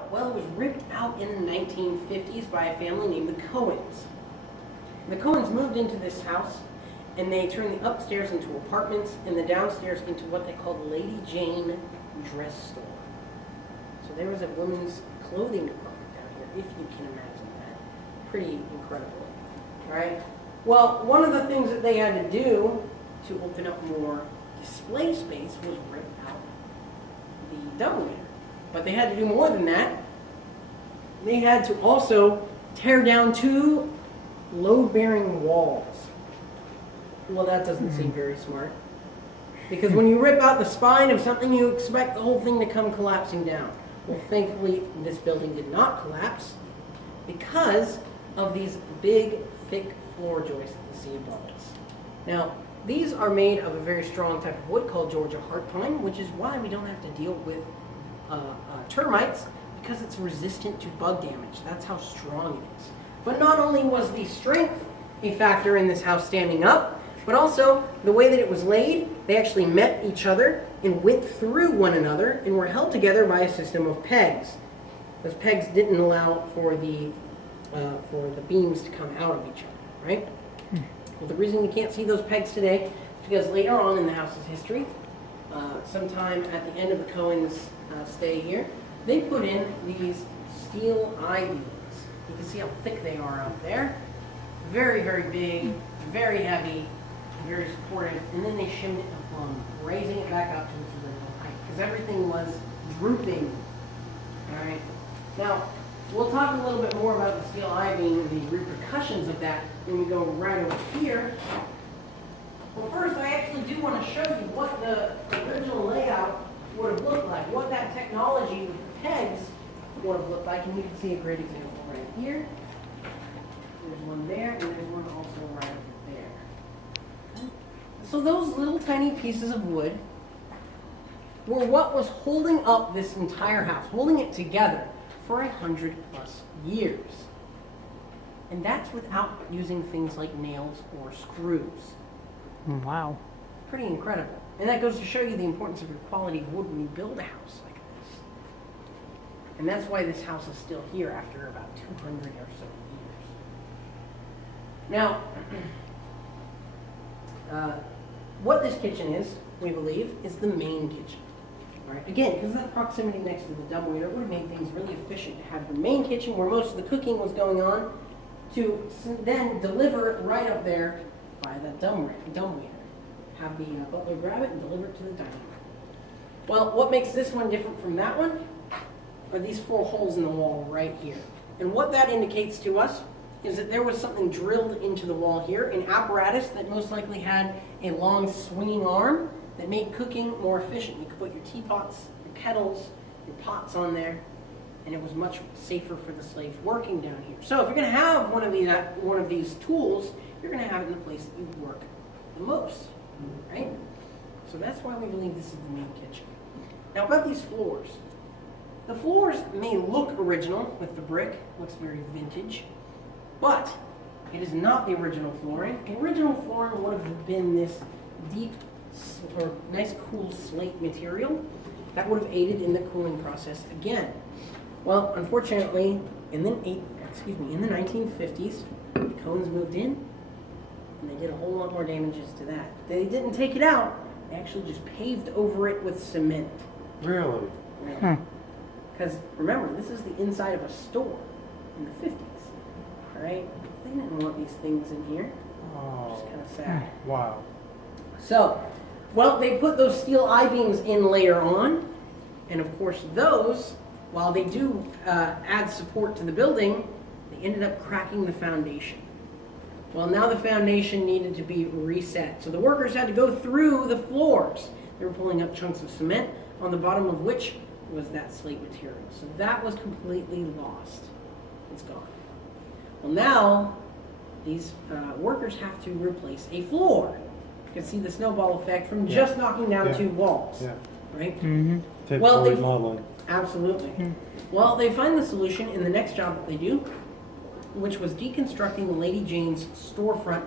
Well, it was ripped out in the 1950s by a family named the Cohens. The Cohens moved into this house, and they turned the upstairs into apartments and the downstairs into what they called Lady Jane Dress Store. So there was a women's clothing department down here, if you can imagine that. Pretty incredible, all right? Well, one of the things that they had to do to open up more display space was rip out the dumbwaiter. But they had to do more than that. They had to also tear down 2 load-bearing walls. Well, that doesn't seem very smart. Because when you rip out the spine of something, you expect the whole thing to come collapsing down. Well, thankfully, this building did not collapse because of these big, thick floor joists that you see above us. Now, these are made of a very strong type of wood called Georgia heart pine, which is why we don't have to deal with termites, because it's resistant to bug damage. That's how strong it is. But not only was the strength a factor in this house standing up, but also the way that it was laid, they actually met each other and went through one another and were held together by a system of pegs. Those pegs didn't allow for the beams to come out of each other, right? Well, the reason you can't see those pegs today is because later on in the house's history, sometime at the end of the Cohen's stay here, they put in these steel I-beams. You can see how thick they are out there. Very, very big, very heavy, very supportive, and then they shimmed it up on, raising it back up to its original height, because everything was drooping. All right. Now, we'll talk a little bit more about the steel I-beam and the repercussions of that when we go right over here. Well, first, I actually do want to show you what the original layout would have looked like, what that technology with the pegs would have looked like, and you can see a great example right here. There's one there, and there's one also right over there. So those little tiny pieces of wood were what was holding up this entire house, holding it together for 100+ years. And that's without using things like nails or screws. Wow. Pretty incredible. And that goes to show you the importance of your quality of wood when you build a house like this. And that's why this house is still here after about 200 or so years. Now, what this kitchen is, we believe, is the main kitchen. All right? Again, because of that proximity next to the dumbwaiter, it would have made things really efficient to have the main kitchen where most of the cooking was going on, to then deliver it right up there by the dumbwaiter. Have the butler grab it and deliver it to the dining room. Well, what makes this one different from that one are these 4 holes in the wall right here. And what that indicates to us is that there was something drilled into the wall here, an apparatus that most likely had a long swinging arm that made cooking more efficient. You could put your teapots, your kettles, your pots on there, and it was much safer for the slaves working down here. So if you're going to have one of these tools, you're going to have it in the place that you work the most, right? So that's why we believe this is the main kitchen. Now about these floors. The floors may look original with the brick, looks very vintage, but it is not the original flooring. The original flooring would have been this deep or nice cool slate material that would have aided in the cooling process again. Well, unfortunately, in the 1950s, the Cohens moved in, and they did a whole lot more damages to that. They didn't take it out. They actually just paved over it with cement. Really? Because remember, this is the inside of a store in the 50s. All right? They didn't want these things in here. Oh. Just kind of sad. Wow. So, well, they put those steel I-beams in later on, and of course those, while they do add support to the building, they ended up cracking the foundation. Well, now the foundation needed to be reset. So the workers had to go through the floors. They were pulling up chunks of cement, on the bottom of which was that slate material. So that was completely lost. It's gone. Well, now these workers have to replace a floor. You can see the snowball effect from just knocking down 2 walls. Yeah. Right? Mm-hmm. Well, modeling. Absolutely. Well, they find the solution in the next job that they do, which was deconstructing Lady Jane's storefront